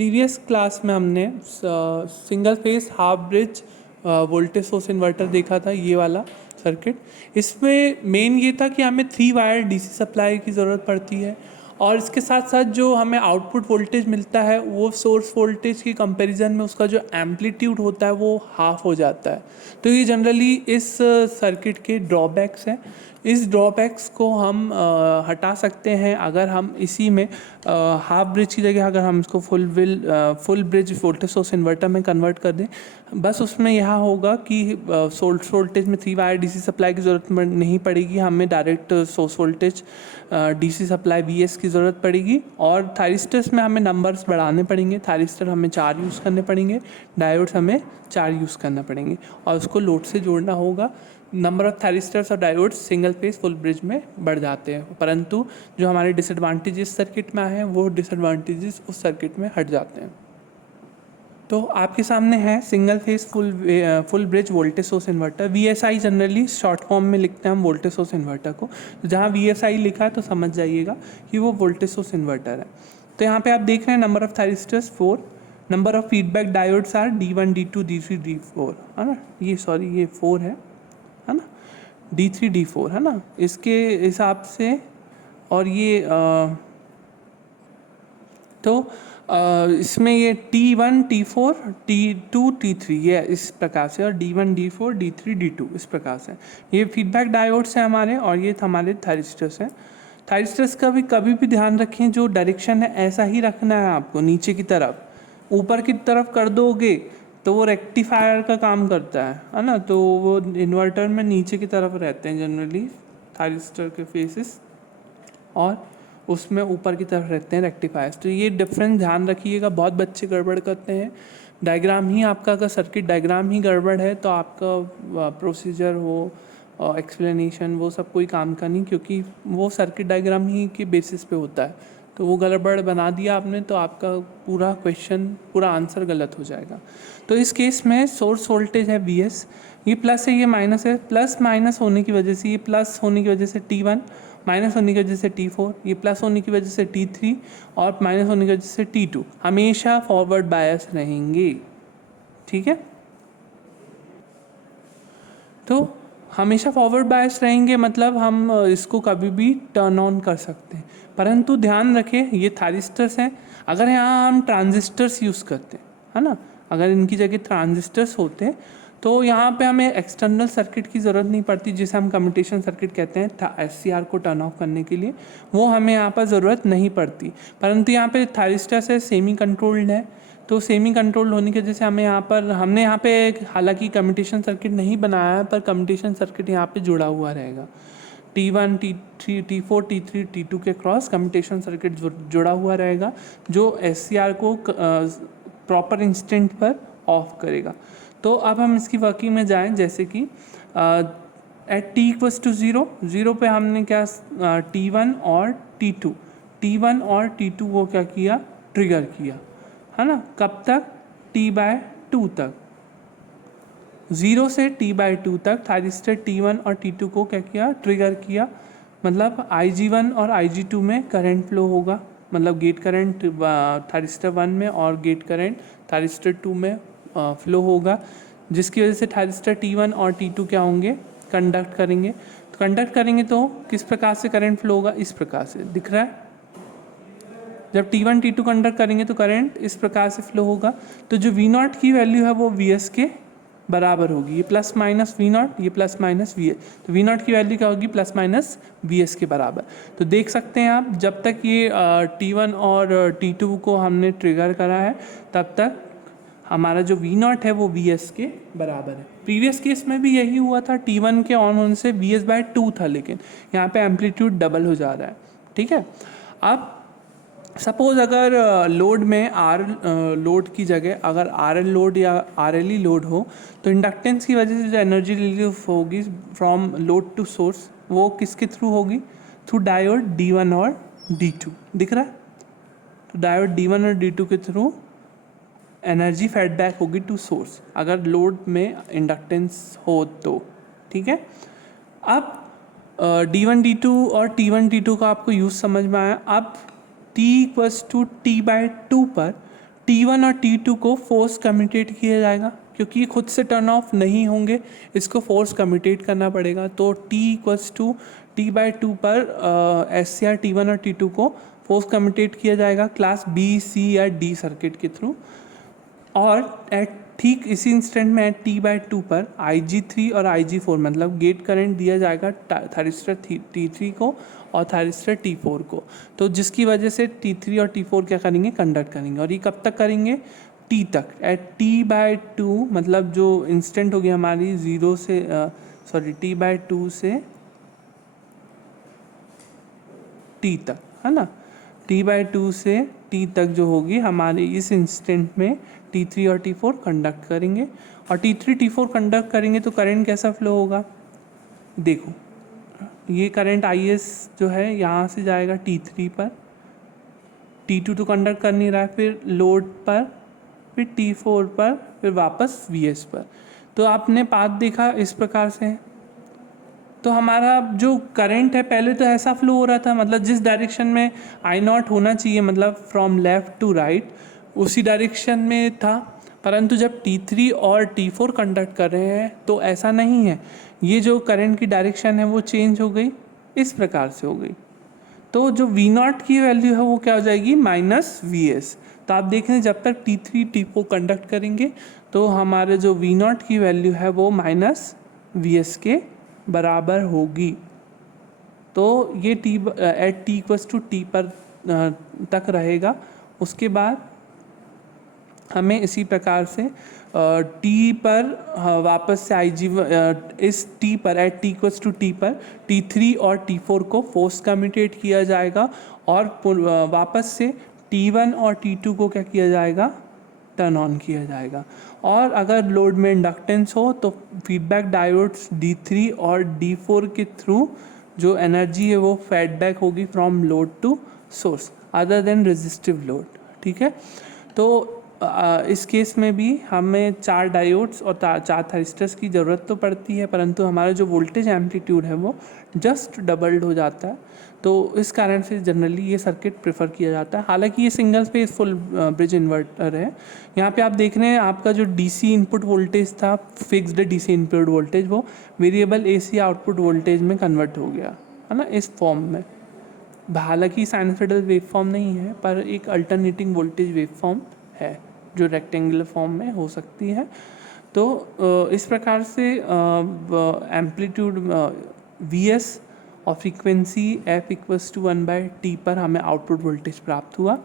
Previous class में हमने single phase half bridge voltage source inverter देखा था, ये वाला सर्किट। इसमें मेन ये था कि हमें 3 वायर डीसी सप्लाई की ज़रूरत पड़ती है और इसके साथ साथ जो हमें आउटपुट वोल्टेज मिलता है वो सोर्स वोल्टेज की कंपैरिजन में उसका जो एम्पलीट्यूड होता है वो हाफ हो जाता है। तो ये जनरली इस सर्किट के ड्रॉबैक्स हैं। इस ड्रॉबैक्स को हम हटा सकते हैं अगर हम इसी में हाफ ब्रिज की जगह अगर हम इसको full bridge voltage source inverter में कन्वर्ट कर दें। बस उसमें यह होगा कि सोर्स वोल्टेज में 3 वायर डीसी सप्लाई की ज़रूरत नहीं पड़ेगी, हमें direct source voltage DC supply VS की ज़रूरत पड़ेगी और थायरिस्टर्स में हमें नंबर्स बढ़ाने पड़ेंगे। थायरिस्टर हमें 4 यूज़ करने पड़ेंगे, डायोड्स हमें 4 यूज़ करना पड़ेंगे और उसको लोड से जोड़ना होगा। नंबर ऑफ थायरिस्टर्स और diodes single phase full bridge में बढ़ जाते हैं, परंतु जो हमारे डिसएडवांटेजेस सर्किट में आए हैं वो डिसएडवांटेजेस उस सर्किट में हट जाते हैं। तो आपके सामने है single phase full bridge voltage source inverter, VSI generally short form में लिखते हैं हम वोल्टेज सोर्स इन्वर्टर को। तो जहाँ वीएसआई लिखा है तो समझ जाइएगा कि वो वोल्टेज सोर्स इन्वर्टर है। तो यहाँ पे आप देख रहे हैं number of thyristors 4, number of feedback diodes are D1 D2 D3 D4, है ना। ये 4 है ना, D3 D4 है ना, इसके हिसाब से। और ये इसमें ये T1 T4 T2 T3 ये इस प्रकार से, और D1 D4 D3 D2 इस प्रकार से ये फीडबैक डायोड्स हैं हमारे, और ये हमारे थायरिस्टर्स हैं। थायरिस्टर्स का भी कभी भी ध्यान रखें, जो डायरेक्शन है ऐसा ही रखना है आपको, नीचे की तरफ। ऊपर की तरफ कर दोगे तो वो रेक्टिफायर का काम करता है ना। तो वो इन्वर्टर में नीचे की तरफ रहते हैं जनरली थायरिस्टर के फेसेस, और उसमें ऊपर की तरफ रहते हैं रेक्टिफायर्स। तो ये डिफरेंस ध्यान रखिएगा, बहुत बच्चे गड़बड़ करते हैं। डायग्राम ही आपका, अगर सर्किट डायग्राम ही गड़बड़ है तो आपका प्रोसीजर हो, एक्सप्लेनेशन, वो सब कोई काम का नहीं, क्योंकि वो सर्किट डायग्राम ही के बेसिस पे होता है। तो वो गड़बड़ बना दिया आपने तो आपका पूरा क्वेश्चन, पूरा आंसर गलत हो जाएगा। तो इस केस में सोर्स वोल्टेज है Vs, ये प्लस है ये माइनस है, प्लस माइनस होने की वजह से, ये प्लस होने की वजह से T1, माइनस होने की वजह से T4, ये प्लस होने की वजह से T3 और माइनस होने की वजह से T2 हमेशा फॉरवर्ड बायस रहेंगे। ठीक है, तो हमेशा फॉरवर्ड बायस रहेंगे मतलब हम इसको कभी भी टर्न ऑन कर सकते हैं। परंतु ध्यान रखें ये थायरिस्टर्स हैं, अगर यहाँ हम ट्रांजिस्टर्स यूज़ करते हैं, है ना, अगर इनकी जगह ट्रांजिस्टर्स होते हैं तो यहाँ पे हमें एक्सटर्नल सर्किट की ज़रूरत नहीं पड़ती, जिसे हम कम्यूटेशन सर्किट कहते हैं SCR को टर्न ऑफ करने के लिए, वो हमें यहाँ पर ज़रूरत नहीं पड़ती। परंतु यहाँ पे थायरिस्टर्स है, सेमी कंट्रोल्ड है, तो सेमी कंट्रोल्ड होने की वजह से हमने यहाँ पे हालांकि कम्यूटेशन सर्किट नहीं बनाया है, पर कम्यूटेशन सर्किट यहाँ पे जुड़ा हुआ रहेगा। T1 T3 T4 T3 T2 के क्रॉस कम्यूटेशन सर्किट जुड़ा हुआ रहेगा, जो SCR को प्रॉपर इंस्टेंट पर ऑफ करेगा। तो अब हम इसकी वर्किंग में जाएं, जैसे कि एट T=0 पे हमने क्या T1 और T2 को क्या किया, ट्रिगर किया, है ना। कब तक, T/2 तक, 0 से T/2 तक थायरिस्टर T1 और T2 को क्या किया, ट्रिगर किया। मतलब IG1 और IG2 में करंट फ्लो होगा, मतलब गेट करंट थायरिस्टर 1 में और गेट करंट थायरिस्टर 2 में फ्लो होगा, जिसकी वजह से थायरिस्टर T1 और T2 क्या होंगे, कंडक्ट करेंगे। तो कंडक्ट करेंगे तो किस प्रकार से करंट फ्लो होगा, इस प्रकार से दिख रहा है। जब T1 T2 कंडक्ट करेंगे तो करंट इस प्रकार से फ्लो होगा। तो जो V0 की वैल्यू है वो Vs के बराबर होगी, ये प्लस माइनस V0, ये प्लस माइनस Vs। तो V0 की वैल्यू क्या होगी, प्लस माइनस Vs के बराबर। तो देख सकते हैं आप, जब तक ये T1 और T2 को हमने ट्रिगर करा है तब तक हमारा जो V0 है वो Vs के बराबर है। प्रीवियस केस में भी यही हुआ था, T1 के ऑन होने से Vs/2 था, लेकिन यहाँ पे एम्पलीट्यूड डबल हो जा रहा है। ठीक है, अब सपोज अगर लोड में लोड की जगह अगर RL लोड या RLE लोड हो, तो इंडक्टेंस की वजह से जो एनर्जी रिलीव होगी फ्रॉम लोड टू सोर्स, वो किसके थ्रू होगी, थ्रू डायोड D1 और D2, दिख रहा है। तो डायोड D1 और D2 के थ्रू एनर्जी फीडबैक होगी टू सोर्स, अगर लोड में इंडक्टेंस हो तो। ठीक है, अब D1 D2 और T1 T2 का आपको यूज़ समझ में आया। अब T=T/2 पर T1 और T2 को फोर्स कम्यूटेट किया जाएगा, क्योंकि ये खुद से टर्न ऑफ नहीं होंगे, इसको फोर्स कम्यूटेट करना पड़ेगा। तो T=T/2 पर SCR T1 और T2 को फोर्स कम्यूटेट किया जाएगा क्लास B, C या D सर्किट के थ्रू। और ठीक इसी इंस्टेंट में T/2 पर Ig3 और Ig4 मतलब गेट करंट दिया जाएगा थायरिस्टर T3 को और थायरिस्टर T4 को, तो जिसकी वजह से T3 और T4 क्या करेंगे, कंडक्ट करेंगे। और ये कब तक करेंगे, T तक। एट T/2 मतलब जो इंस्टेंट होगी हमारी T/2 से T तक, है ना। T/2 से T तक जो होगी हमारे इस इंस्टेंट में T3 और T4 कंडक्ट करेंगे। और T3 T4 कंडक्ट करेंगे तो करंट कैसा फ्लो होगा, देखो ये करंट IS जो है यहाँ से जाएगा T3 पर, T2 तो कंडक्ट कर नहीं रहा है, फिर लोड पर, फिर T4 पर, फिर वापस VS पर। तो आपने पाथ देखा इस प्रकार से। तो हमारा जो करंट है पहले तो ऐसा फ्लो हो रहा था, मतलब जिस डायरेक्शन में I0 होना चाहिए, मतलब फ्रॉम लेफ़्ट टू राइट, उसी डायरेक्शन में था। परंतु जब T3 और T4 कंडक्ट कर रहे हैं तो ऐसा नहीं है, ये जो करंट की डायरेक्शन है वो चेंज हो गई, इस प्रकार से हो गई। तो जो V0 की वैल्यू है वो क्या हो जाएगी, -VS। तो आप देख रहे हैं जब तक T3 T4 कंडक्ट करेंगे तो हमारे जो V0 की वैल्यू है वो -VS के बराबर होगी। तो ये एट T पर तक रहेगा। उसके बाद हमें इसी प्रकार से T पर वापस से इस T पर एट T पर T3 और T4 को फोर्स कम्यूटेट किया जाएगा और वापस से T1 और T2 को क्या किया जाएगा, टर्न ऑन किया जाएगा। और अगर लोड में इंडक्टेंस हो तो फीडबैक डायोड्स D3 और D4 के थ्रू जो एनर्जी है वो फीडबैक होगी from load to source other than resistive load. ठीक है, तो इस केस में भी हमें 4 डायोड्स और 4 थायरिस्टर्स की ज़रूरत तो पड़ती है, परंतु हमारा जो वोल्टेज एम्पलीट्यूड है वो जस्ट डबल्ड हो जाता है। तो इस कारण से जनरली ये सर्किट प्रेफर किया जाता है। हालांकि ये single phase full bridge inverter है। यहाँ पे आप देख रहे हैं आपका जो डीसी इनपुट वोल्टेज था, फिक्स्ड डीसी इनपुट वोल्टेज, वो वेरिएबल एसी आउटपुट वोल्टेज में कन्वर्ट हो गया, है ना, इस फॉर्म में। हालांकि साइनसॉइडल वेव फॉर्म नहीं है, पर एक अल्टरनेटिंग वोल्टेज वेव फॉर्म है जो रेक्टेंगुलर फॉर्म में हो सकती है। तो इस प्रकार से एम्पलीट्यूड VS और फ्रीक्वेंसी F=1/T पर हमें आउटपुट वोल्टेज प्राप्त हुआ।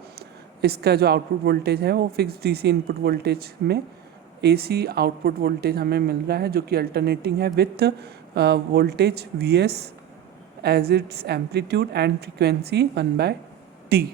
इसका जो आउटपुट वोल्टेज है वो फिक्स DC इनपुट वोल्टेज में AC आउटपुट वोल्टेज हमें मिल रहा है, जो कि अल्टरनेटिंग है with voltage VS as its amplitude and frequency 1/T।